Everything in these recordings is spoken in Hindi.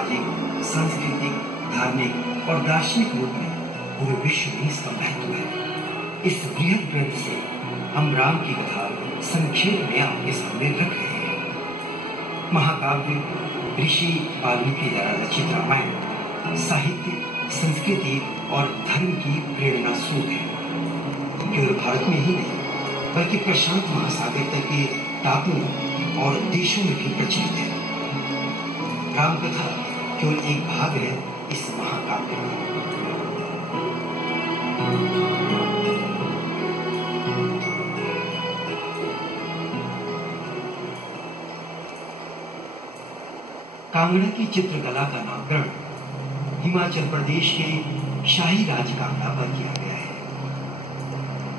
सामाजिक, सांस्कृतिक, धार्मिक और दार्शनिक रूप में पूरे विश्व में इसका महत्व है। इस बृहद ग्रंथ से हम राम की कथा संक्षेप में आपके सामने रख रहे हैं। महाकाव्य ऋषि वाल्मीकि द्वारा रचित रामायण साहित्य, संस्कृति और धर्म की प्रेरणा स्रोत है। केवल भारत में ही नहीं बल्कि प्रशांत महासागर तक के टापुओं और देशों में भी प्रचलित है। राम कथा केवल एक भाग है इस महाकाव्य का। कांगड़ा की चित्रकला का नामकरण हिमाचल प्रदेश के शाही राज कांगड़ा पर किया गया है,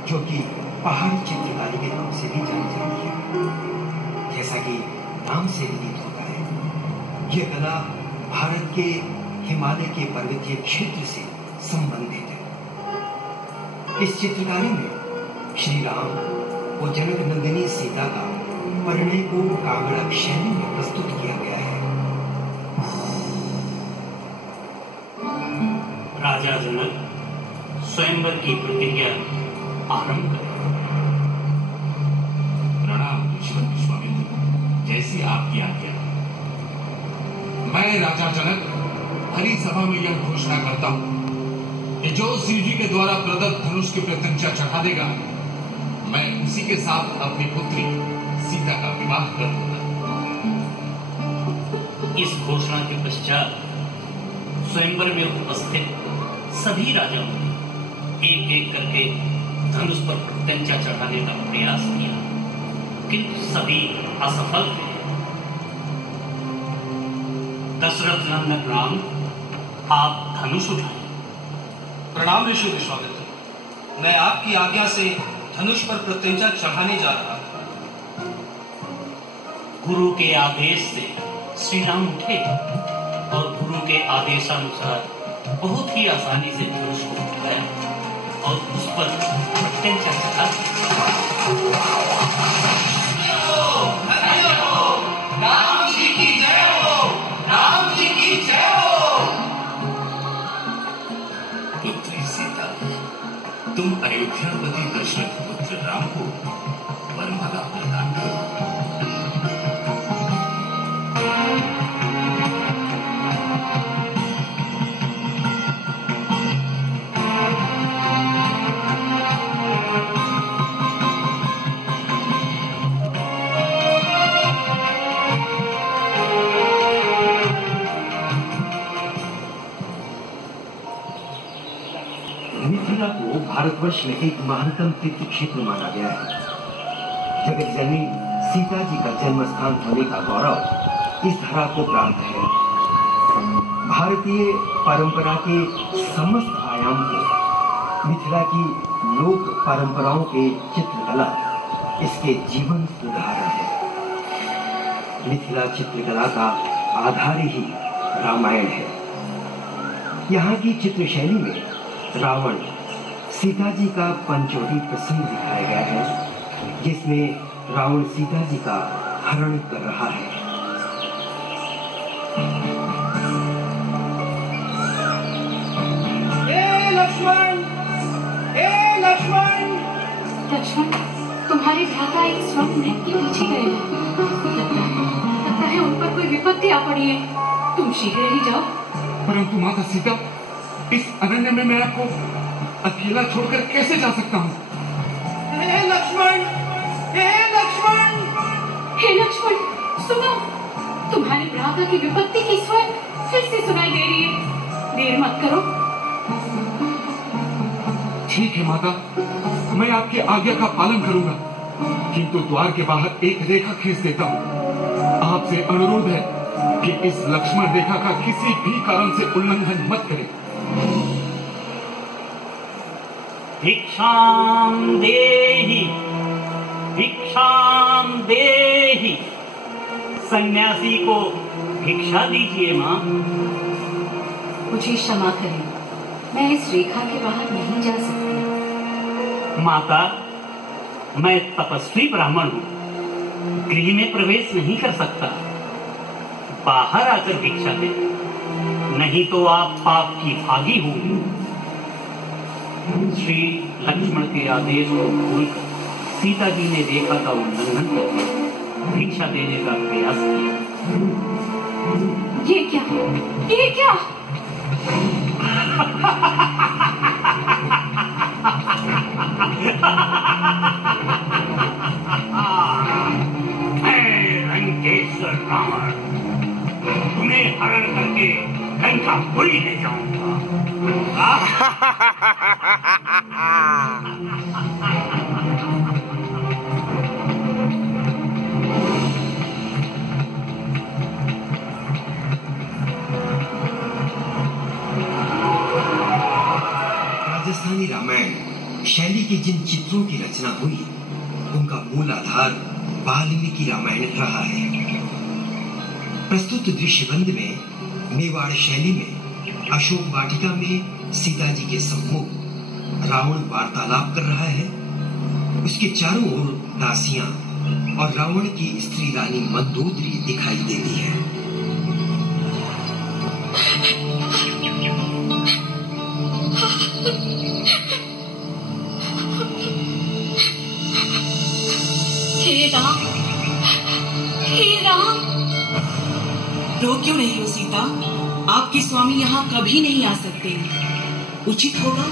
जो कि पहाड़ी चित्रकारी के नाम से भी जानी जाती है। जैसा कि नाम से विदित होता है, यह कला भारत के हिमालय के पर्वतीय क्षेत्र से संबंधित है। इस चित्रकारी में श्री राम और जनक नंदिनी सीता का परिणय को कांगड़ा शैली में प्रस्तुत किया गया है। राजा जनक स्वयंवर की प्रक्रिया आरंभ करें। प्रणाम ऋषिवर विश्वामित्र, जैसी आपकी आज्ञा। मैं राजा जनक हरी सभा में यह घोषणा करता हूं कि जो शिव जी के द्वारा प्रदत्त धनुष की प्रत्यंचा चढ़ा देगा, मैं उसी के साथ अपनी पुत्री सीता का विवाह कर दूंगा। इस घोषणा के पश्चात स्वयंवर में उपस्थित सभी राजाओं ने एक एक करके धनुष पर प्रत्यंचा चढ़ाने का प्रयास किया, किंतु सभी असफल थे। दशरथ नंदन राम, आप धनुष उठाएं। प्रणाम ऋषि विश्वामित्र, मैं आपकी आज्ञा से धनुष पर प्रत्यंचा चढ़ाने जा रहा हूं। गुरु के आदेश से श्री राम उठे और गुरु के आदेशानुसार बहुत ही आसानी से धनुष को उठाया और उस पर प्रत्यंचा चढ़ा। राम जी की जय हो, राम जी की जय हो। पुत्री सीता, तुम अयोध्यापति दशरथ पुत्र राम को वरमाला प्रदान करो। मिथिला को भारतवर्ष में एक महानतम तीर्थ क्षेत्र माना गया है। जगत जननी सीता जी का जन्म स्थान होने का गौरव इस धरा को प्राप्त है। भारतीय परंपरा के समस्त आयाम को मिथिला की लोक परंपराओं के चित्रकला इसके जीवन उदाहरण है। मिथिला चित्रकला का आधार ही रामायण है। यहाँ की चित्रशैली में रावण सीता जी का पंचवटी प्रसंग दिखाया गया है, जिसमें रावण सीता जी का हरण कर रहा है। लक्ष्मण, लक्ष्मण, लक्ष्मण, तुम्हारे भ्राता एक स्वर्ण मृग के पीछे गए हैं। लगता है उन पर कोई विपत्ति आ पड़ी है। तुम शीघ्र ही जाओ। परंतु माता सीता, इस अरण्य में मैं आपको अकेला छोड़कर कैसे जा सकता हूँ? हे लक्ष्मण, हे लक्ष्मण, हे लक्ष्मण, सुनो, तुम्हारे भ्राता की विपत्ति की स्वर फिर से सुनाई दे रही है। देर मत करो। ठीक है माता, मैं आपकी आज्ञा का पालन करूंगा, किंतु द्वार के बाहर एक रेखा खींच देता हूँ। आपसे अनुरोध है कि इस लक्ष्मण रेखा का किसी भी कारण से उल्लंघन मत करें। भिक्षाम देहि, भिक्षाम देहि। सन्यासी को भिक्षा दीजिए मां। मुझे क्षमा करें, मैं इस रेखा के बाहर नहीं जा सकती। माता, मैं तपस्वी ब्राह्मण हूँ, गृह में प्रवेश नहीं कर सकता। बाहर आकर भिक्षा दे। नहीं तो आप पाप की भागी होंगे। श्री लक्ष्मण के आदेश को भूलकर सीता जी ने रेखा का उल्लंघन करके भिक्षा देने का प्रयास किया। ये क्या लंकेश्वर रावण, तुम्हें हरण करके लंकापुरी ले जाऊंगा। राजस्थानी रामायण शैली के जिन चित्रों की रचना हुई उनका मूल आधार वाल्मीकि रामायण रहा है। प्रस्तुत दृश्यबंध में मेवाड़ शैली में अशोक वाटिका में सीता जी के सम्मुख रावण वार्तालाप कर रहा है। उसके चारों ओर दासियां और रावण की स्त्री रानी मंदोदरी दिखाई देती है। हे राम, रो क्यों नहीं हो सीता? आपके स्वामी यहाँ कभी नहीं आ सकते। उचित होगा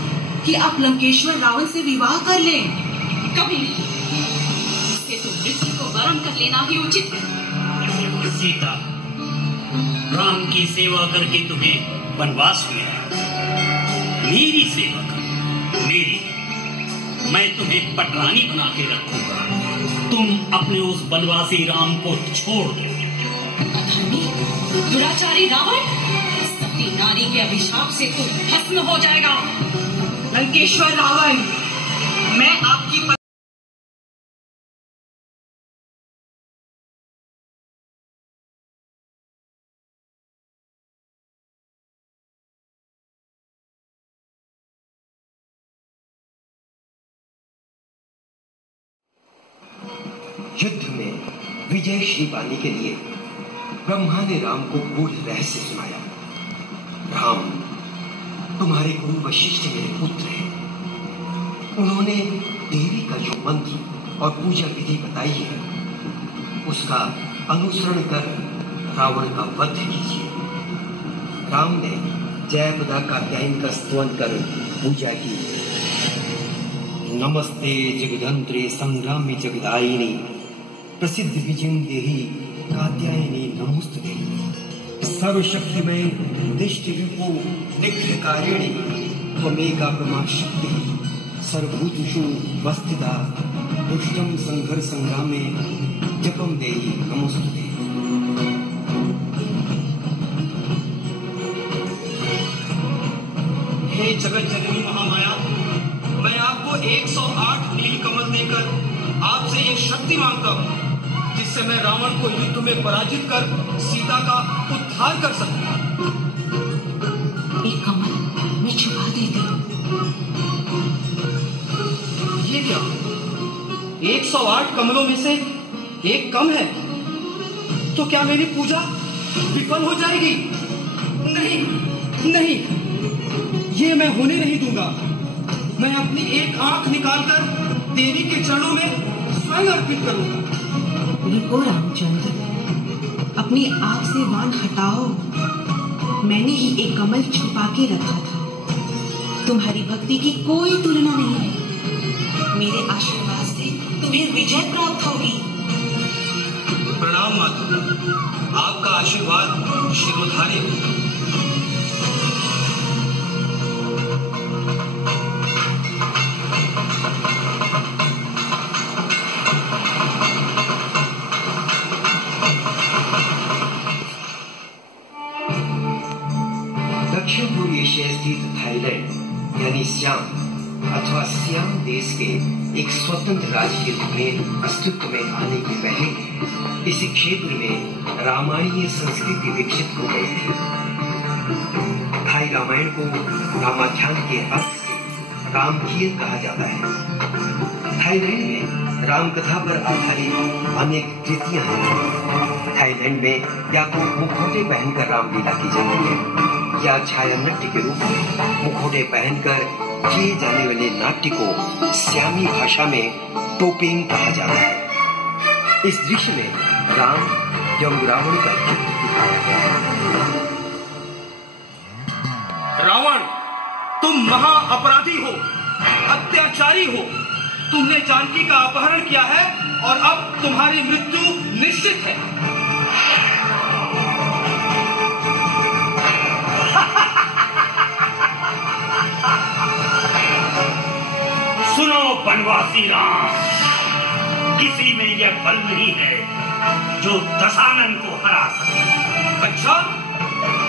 कि आप लंकेश्वर रावण से विवाह कर लें। कभी नहीं। इससे तो मृत्यु को वरण कर लेना ही उचित है। सीता, राम की सेवा करके तुम्हें वनवास मिला। मेरी सेवा कर, मेरी। मैं तुम्हें पटरानी बना के रखूंगा। तुम अपने उस बनवासी राम को छोड़ दो। दुराचारी रावण, सती नारी के अभिशाप से तू भस्म हो जाएगा। लंकेश्वर रावण, मैं आपकी युद्ध में विजय श्री पाने के लिए ब्रह्मा ने राम को गूढ़ रहस्य सुनाया। राम, तुम्हारे गुरु वशिष्ठ मेरे पुत्र हैं। उन्होंने देवी का जो मंत्र और पूजा विधि बताई है उसका अनुसरण कर रावण का वध कीजिए। राम ने जयप्रदा कात्यायन का स्तवन कर पूजा की। नमस्ते जगदंत्रे संग्रामी जगदायिनी प्रसिद्ध विजय देही कात्यायनी नमोस्तुते। सर्वशक्तिमय दृष्टि विभो निग्रहकारिणी त्वमेका ब्रह्मा शक्ति सर्वभूतेषु वस्थिता दुष्टम संघर्ष संग्रामे जपम देहि नमोस्तुते। हे जगत जननी महामाया, मैं आपको 108 नील कमल देकर आपसे एक शक्ति मांगता हूँ जिससे मैं रावण को युद्ध में पराजित कर सीता का उद्धार कर सकूं। एक कमल मैं छुपा देती हूँ। ये क्या? 108 कमलों में से एक कम है तो क्या मेरी पूजा विफल हो जाएगी? नहीं नहीं, ये मैं होने नहीं दूंगा। मैं अपनी एक आंख निकालकर देवी के चरणों में स्वयं अर्पित करूंगा। रुको रामचंद्र, अपनी आंख से बाण हटाओ। मैंने ही एक कमल छुपा के रखा था। तुम्हारी भक्ति की कोई तुलना नहीं है। मेरे आशीर्वाद से तुम्हें विजय प्राप्त होगी। प्रणाम माता, आपका आशीर्वाद शिरोधार्य हो। दक्षिण पूर्व एशिया स्थित थाईलैंड यानी सियाम अथवा सियाम देश के एक स्वतंत्र राज्य के रूप में अस्तित्व में आने के पहले इस क्षेत्र में रामायणीय संस्कृति विकसित हो गई थी। थाई रामायण को रामाख्यान के अर्थ से रामकीय कहा जाता है। थाईलैंड में राम कथा पर आधारित अनेक कृतियां हैं। थाईलैंड में या तो मुखौटे पहनकर रामलीला की जाती है या छाया नृत्य के रूप में मुखौटे पहनकर किए जाने वाले नाट्य को श्यामी भाषा में टोपिंग कहा जाता है। इस दृश्य में राम एवं रावण का युद्ध दिखाया गया है। रावण, तुम महा अपराधी हो, अत्याचारी हो। तुमने जानकी का अपहरण किया है और अब तुम्हारी मृत्यु निश्चित है। सुनो वनवासी राम, किसी में यह बल नहीं है जो दशानन को हरा सके। अच्छा,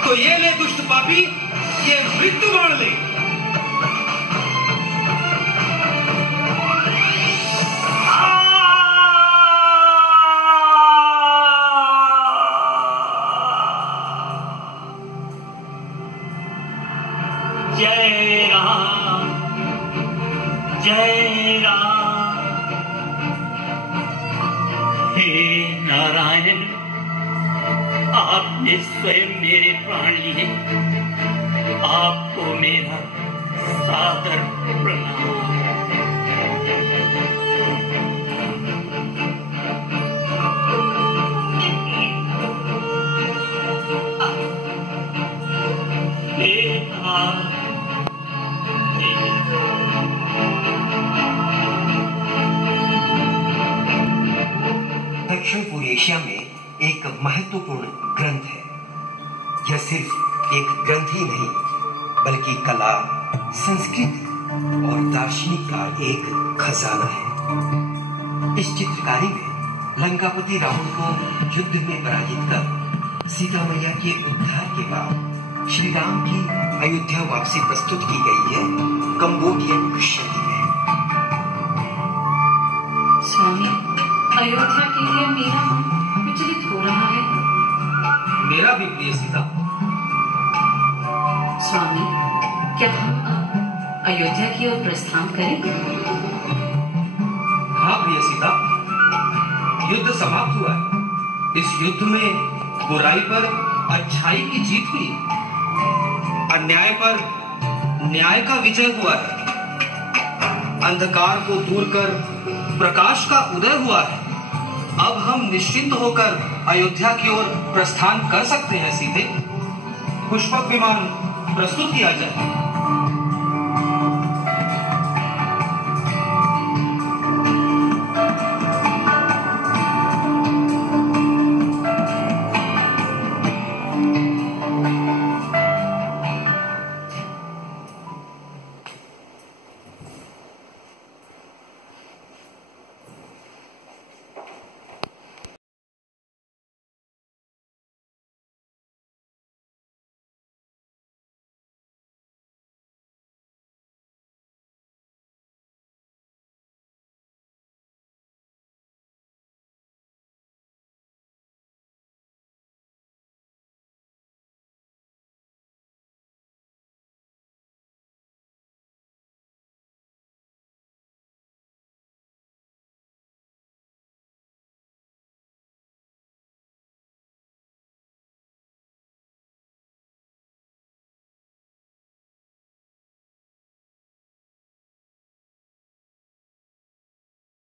तो ये ले दुष्ट पापी, ये मृत्यु बाण ले। जय राम, जय राम। हे नारायण, आपने स्वयं मेरे प्राण लिए, आपको मेरा सादर प्रणाम। दक्षिण पूर्व एशिया में एक महत्वपूर्ण ग्रंथ है। यह सिर्फ एक ग्रंथ ही नहीं, बल्कि कला, संस्कृति और दार्शनिक का एक खजाना है। इस चित्रकारी में लंकापति रावण को युद्ध में पराजित कर सीता मैया के उद्धार के बाद श्री राम की अयोध्या वापसी प्रस्तुत की गई है कंबोडियन शैली में। स्वामी, अयोध्या के लिए मेरा मन विचलित हो रहा है। मेरा भी प्रिय सीता। स्वामी, क्या हम अब अयोध्या की ओर प्रस्थान करें? हाँ प्रिय सीता, युद्ध समाप्त हुआ है। इस युद्ध में बुराई पर अच्छाई की जीत हुई, अन्याय पर न्याय का विजय हुआ है, अंधकार को दूर कर प्रकाश का उदय हुआ है। अब हम निश्चिंत होकर अयोध्या की ओर प्रस्थान कर सकते हैं। सीधे पुष्पक विमान प्रस्तुत किया जाए।